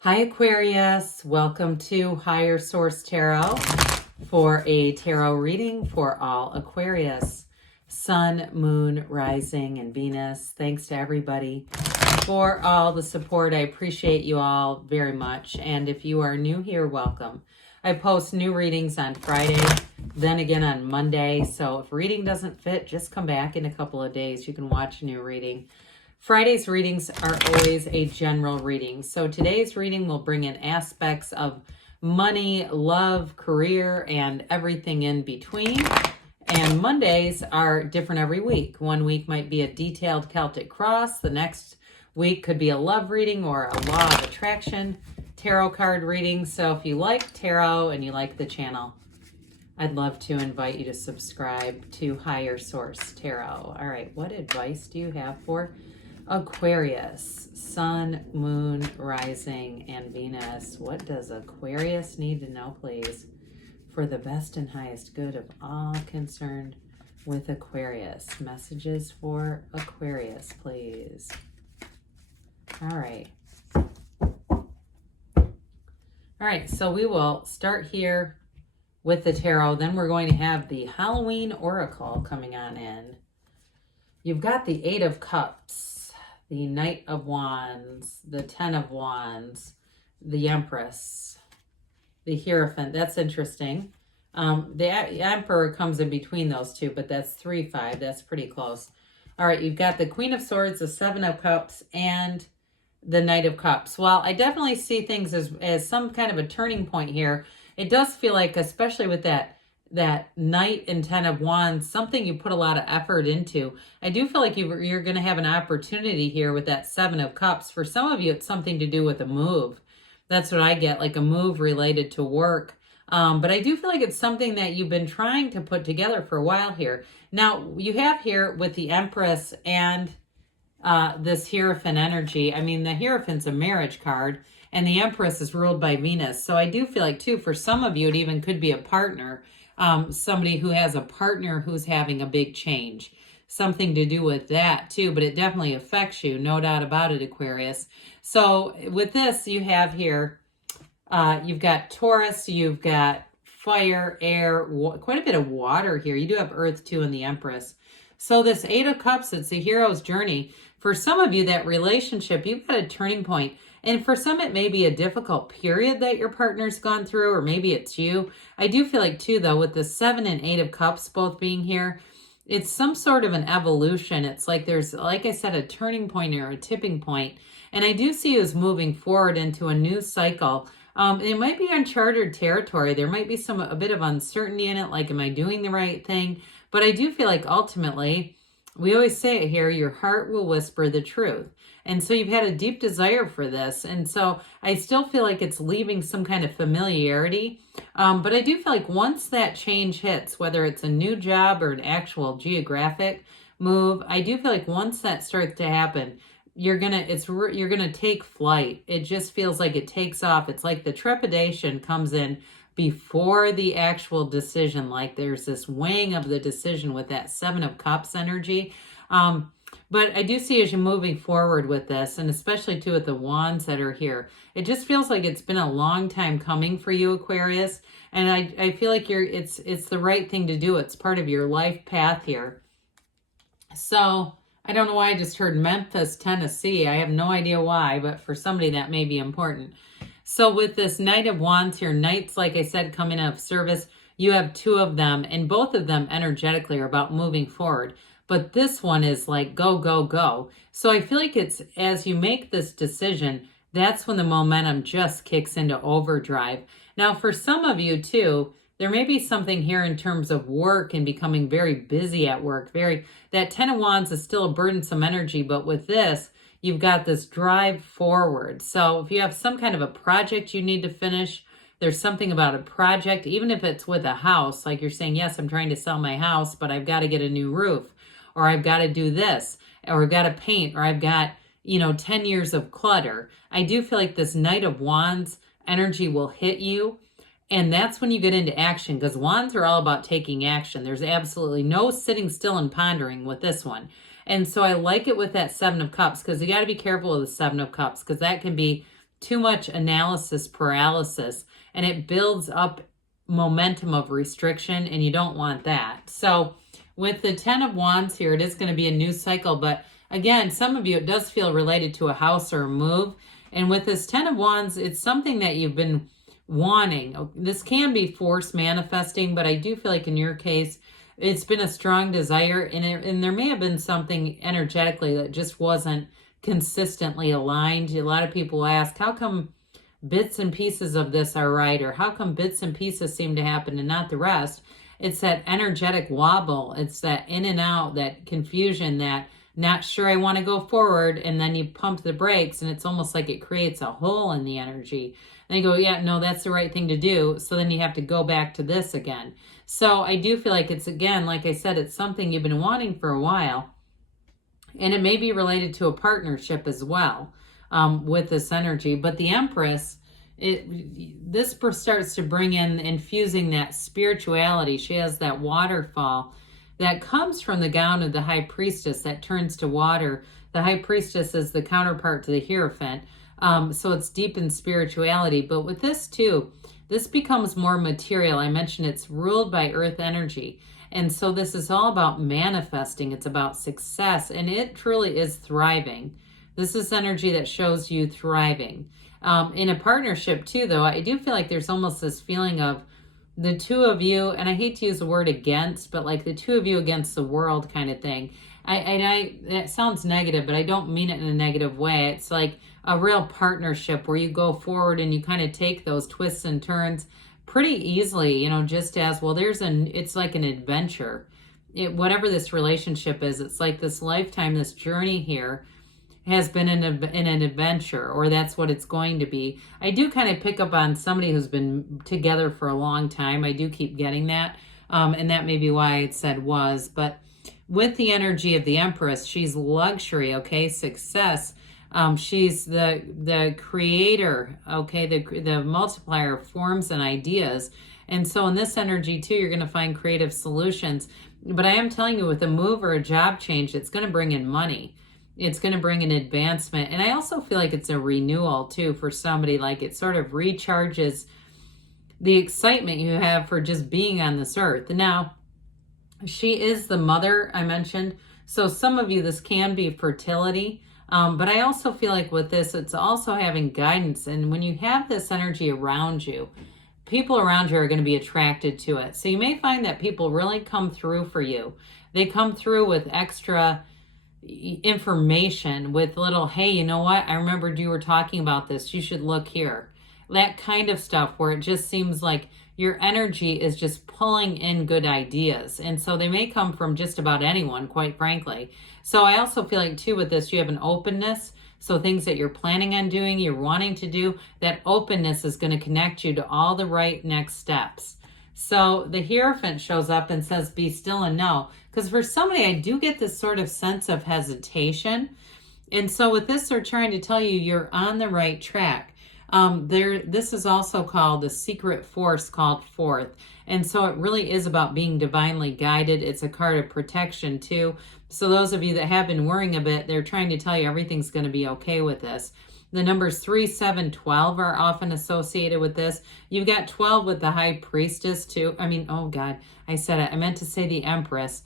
Hi Aquarius, welcome to Higher Source Tarot for a tarot reading for all Aquarius, Sun, Moon, Rising, and Venus. Thanks to everybody for all the support. I appreciate you all very much. And if you are new here, welcome. I post new readings on Friday, then again on Monday. So if reading doesn't fit, just come back in a couple of days. You can watch a new reading. Friday's readings are always a general reading. So today's reading will bring in aspects of money, love, career, and everything in between. And Mondays are different every week. One week might be a detailed Celtic cross. The next week could be a love reading or a law of attraction tarot card reading. So if you like tarot and you like the channel, I'd love to invite you to subscribe to Higher Source Tarot. All right, what advice do you have for Aquarius, Sun, Moon, Rising, and Venus? What does Aquarius need to know, please, for the best and highest good of all concerned with Aquarius? Messages for Aquarius, please. All right. All right, so we will start here with the tarot. Then we're going to have the Halloween Oracle coming on in. You've got the Eight of Cups, the Knight of Wands, the Ten of Wands, the Empress, the Hierophant. That's interesting. The Emperor comes in between those two, but that's 3-5. That's pretty close. All right, you've got the Queen of Swords, the Seven of Cups, and the Knight of Cups. Well, I definitely see things as some kind of a turning point here. It does feel like, especially with that Knight and Ten of Wands, something you put a lot of effort into. I do feel like you're going to have an opportunity here with that Seven of Cups. For some of you, it's something to do with a move. That's what I get, like a move related to work. But I do feel like it's something that you've been trying to put together for a while here. Now, you have here with the Empress and this Hierophant energy. I mean, the Hierophant's a marriage card, and the Empress is ruled by Venus. So I do feel like, too, for some of you, it even could be a partner. Somebody who has a partner who's having a big change. Something to do with that too, but it definitely affects you, no doubt about it, Aquarius. So with this, you have here, you've got Taurus, you've got fire, air, quite a bit of water here. You do have earth too in the Empress. So this Eight of Cups, it's a hero's journey. For some of you, that relationship, you've got a turning point. And for some, it may be a difficult period that your partner's gone through, or maybe it's you. I do feel like, too, though, with the Seven and Eight of Cups both being here, it's some sort of an evolution. It's like there's, like I said, a turning point or a tipping point. And I do see you as moving forward into a new cycle. It might be uncharted territory. There might be a bit of uncertainty in it, like, am I doing the right thing? But I do feel like ultimately, we always say it here, your heart will whisper the truth. And so you've had a deep desire for this. And so I still feel like it's leaving some kind of familiarity. But I do feel like once that change hits, whether it's a new job or an actual geographic move, I do feel like once that starts to happen, you're gonna take flight. It just feels like it takes off. It's like the trepidation comes in before the actual decision. Like there's this weighing of the decision with that Seven of Cups energy. But I do see as you're moving forward with this, and especially too with the wands that are here, it just feels like it's been a long time coming for you, Aquarius. And I feel like it's the right thing to do. It's part of your life path here. So I don't know why I just heard Memphis, Tennessee. I have no idea why, but for somebody that may be important. So with this Knight of Wands here, Knights, like I said, coming out of service, you have two of them, and both of them energetically are about moving forward. But this one is like go, go, go. So I feel like it's as you make this decision, that's when the momentum just kicks into overdrive. Now, for some of you too, there may be something here in terms of work and becoming very busy at work. That Ten of Wands is still a burdensome energy, but with this, you've got this drive forward. So if you have some kind of a project you need to finish, there's something about a project, even if it's with a house, like you're saying, yes, I'm trying to sell my house, but I've got to get a new roof, or I've got to do this, or I've got to paint, or I've got, 10 years of clutter. I do feel like this Knight of Wands energy will hit you. And that's when you get into action, because wands are all about taking action. There's absolutely no sitting still and pondering with this one. And so I like it with that Seven of Cups, because you got to be careful with the Seven of Cups, because that can be too much analysis paralysis, and it builds up momentum of restriction, and you don't want that. So with the 10 of Wands here, it is going to be a new cycle, but again, some of you, it does feel related to a house or a move. And with this 10 of Wands, it's something that you've been wanting. This can be force manifesting, but I do feel like in your case, it's been a strong desire, and there may have been something energetically that just wasn't consistently aligned. A lot of people ask, how come bits and pieces of this are right, or how come bits and pieces seem to happen and not the rest? It's that energetic wobble. It's that in and out, that confusion, that not sure I want to go forward, and then you pump the brakes, and it's almost like it creates a hole in the energy. And you go, yeah, no, that's the right thing to do. So then you have to go back to this again. So I do feel like it's, again, like I said, it's something you've been wanting for a while. And it may be related to a partnership as well with this energy. But the Empress, this starts to bring in, infusing that spirituality. She has that waterfall that comes from the gown of the High Priestess that turns to water. The High Priestess is the counterpart to the Hierophant. So it's deep in spirituality. But with this too, this becomes more material. I mentioned it's ruled by earth energy. And so this is all about manifesting. It's about success. And it truly is thriving. This is energy that shows you thriving. In a partnership too, though, I do feel like there's almost this feeling of the two of you, and I hate to use the word against, but like the two of you against the world kind of thing. It sounds negative, but I don't mean it in a negative way. It's like a real partnership where you go forward and you kind of take those twists and turns pretty easily, you know, just as, well, it's like an adventure. Whatever this relationship is, it's like this lifetime, this journey here has been in an adventure, or that's what it's going to be. I do kind of pick up on somebody who's been together for a long time. I do keep getting that. And that may be why it said was. But with the energy of the Empress, she's luxury, okay, success. She's the creator, okay, the multiplier of forms and ideas. And so in this energy too, you're going to find creative solutions. But I am telling you, with a move or a job change, it's going to bring in money. It's going to bring an advancement. And I also feel like it's a renewal too for somebody. Like it sort of recharges the excitement you have for just being on this earth. Now, she is the mother I mentioned. So some of you, this can be fertility. But I also feel like with this, it's also having guidance. And when you have this energy around you, people around you are going to be attracted to it. So you may find that people really come through for you. They come through with extra information, with little, hey, you know what? I remembered you were talking about this. You should look here. That kind of stuff where it just seems like your energy is just pulling in good ideas. And so they may come from just about anyone, quite frankly. So I also feel like too with this, you have an openness. So things that you're planning on doing, you're wanting to do, that openness is going to connect you to all the right next steps. So the Hierophant shows up and says, be still and know. Because for somebody, I do get this sort of sense of hesitation. And so with this, they're trying to tell you you're on the right track. This is also called the secret force called forth. And so it really is about being divinely guided. It's a card of protection too. So those of you that have been worrying a bit, they're trying to tell you everything's going to be okay with this. The numbers 3, 7, 12 are often associated with this. You've got 12 with the High Priestess too. I mean, oh God, I said it. I meant to say the Empress.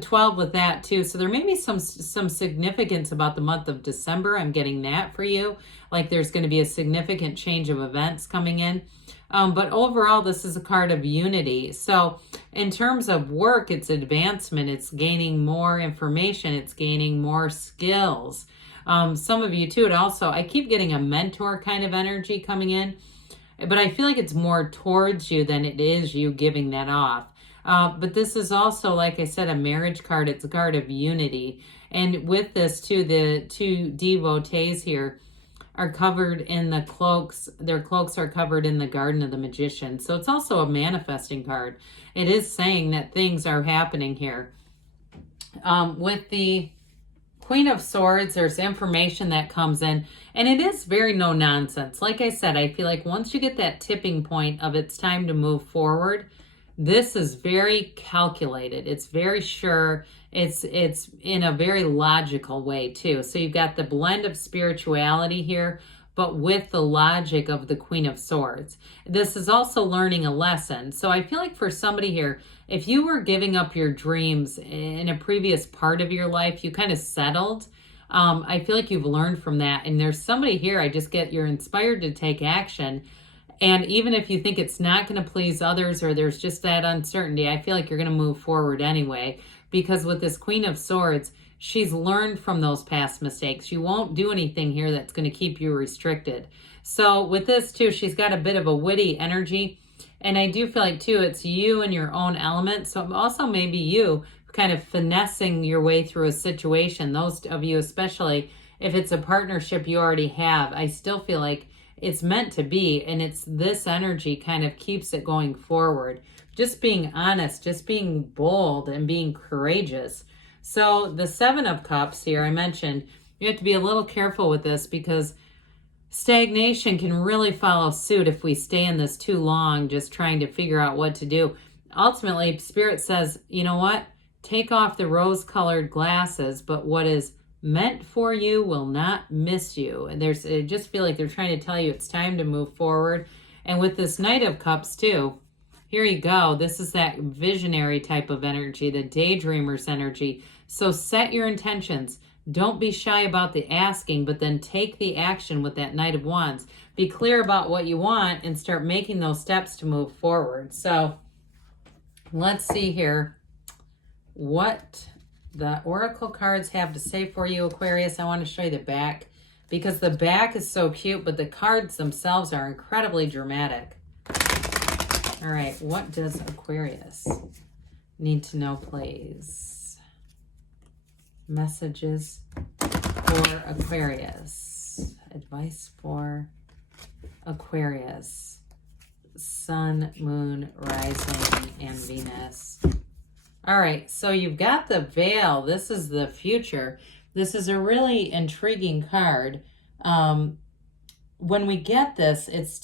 12 with that too. So there may be some significance about the month of December. I'm getting that for you. Like there's going to be a significant change of events coming in. But overall, this is a card of unity. So in terms of work, it's advancement. It's gaining more information. It's gaining more skills. Some of you too, I keep getting a mentor kind of energy coming in, but I feel like it's more towards you than it is you giving that off. But this is also, like I said, a marriage card. It's a card of unity. And with this too, the two devotees here are covered in the cloaks. Their cloaks are covered in the garden of the magician. So it's also a manifesting card. It is saying that things are happening here. With the Queen of Swords, there's information that comes in, and it is very no nonsense. Like I said, I feel like once you get that tipping point of it's time to move forward, this is very calculated. It's very sure. It's in a very logical way too. So you've got the blend of spirituality here, but with the logic of the Queen of Swords. This is also learning a lesson. So I feel like for somebody here, if you were giving up your dreams in a previous part of your life, you kind of settled. I feel like you've learned from that. And there's somebody here, I just get you're inspired to take action. And even if you think it's not going to please others or there's just that uncertainty, I feel like you're going to move forward anyway. Because with this Queen of Swords, she's learned from those past mistakes. You won't do anything here that's going to keep you restricted. So with this too, she's got a bit of a witty energy. And I do feel like too, it's you and your own element. So also maybe you kind of finessing your way through a situation. Those of you, especially if it's a partnership you already have, I still feel like it's meant to be. And it's this energy kind of keeps it going forward. Just being honest, just being bold and being courageous. So the Seven of Cups here, I mentioned, you have to be a little careful with this because stagnation can really follow suit if we stay in this too long, just trying to figure out what to do. Ultimately, Spirit says, you know what? Take off the rose-colored glasses, but what is meant for you will not miss you. And I just feel like they're trying to tell you it's time to move forward. And with this Knight of Cups too, here you go. This is that visionary type of energy, the daydreamer's energy. So set your intentions. Don't be shy about the asking, but then take the action with that Knight of Wands. Be clear about what you want and start making those steps to move forward. So let's see here what the Oracle cards have to say for you, Aquarius. I want to show you the back because the back is so cute, but the cards themselves are incredibly dramatic. All right, what does Aquarius need to know, please? Messages for Aquarius. Advice for Aquarius. Sun, Moon, Rising, and Venus. All right, so you've got the Veil. This is the future. This is a really intriguing card. When we get this, it's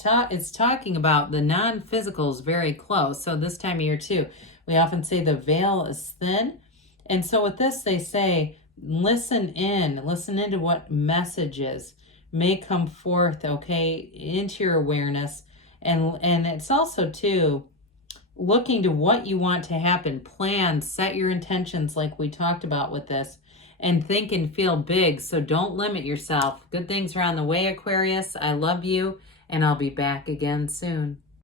talking about the non-physical is very close. So this time of year too, we often say the veil is thin. And so with this, they say, listen into what messages may come forth, okay, into your awareness. And it's also too, looking to what you want to happen. Plan, set your intentions like we talked about with this. And think and feel big, so don't limit yourself. Good things are on the way, Aquarius. I love you, and I'll be back again soon.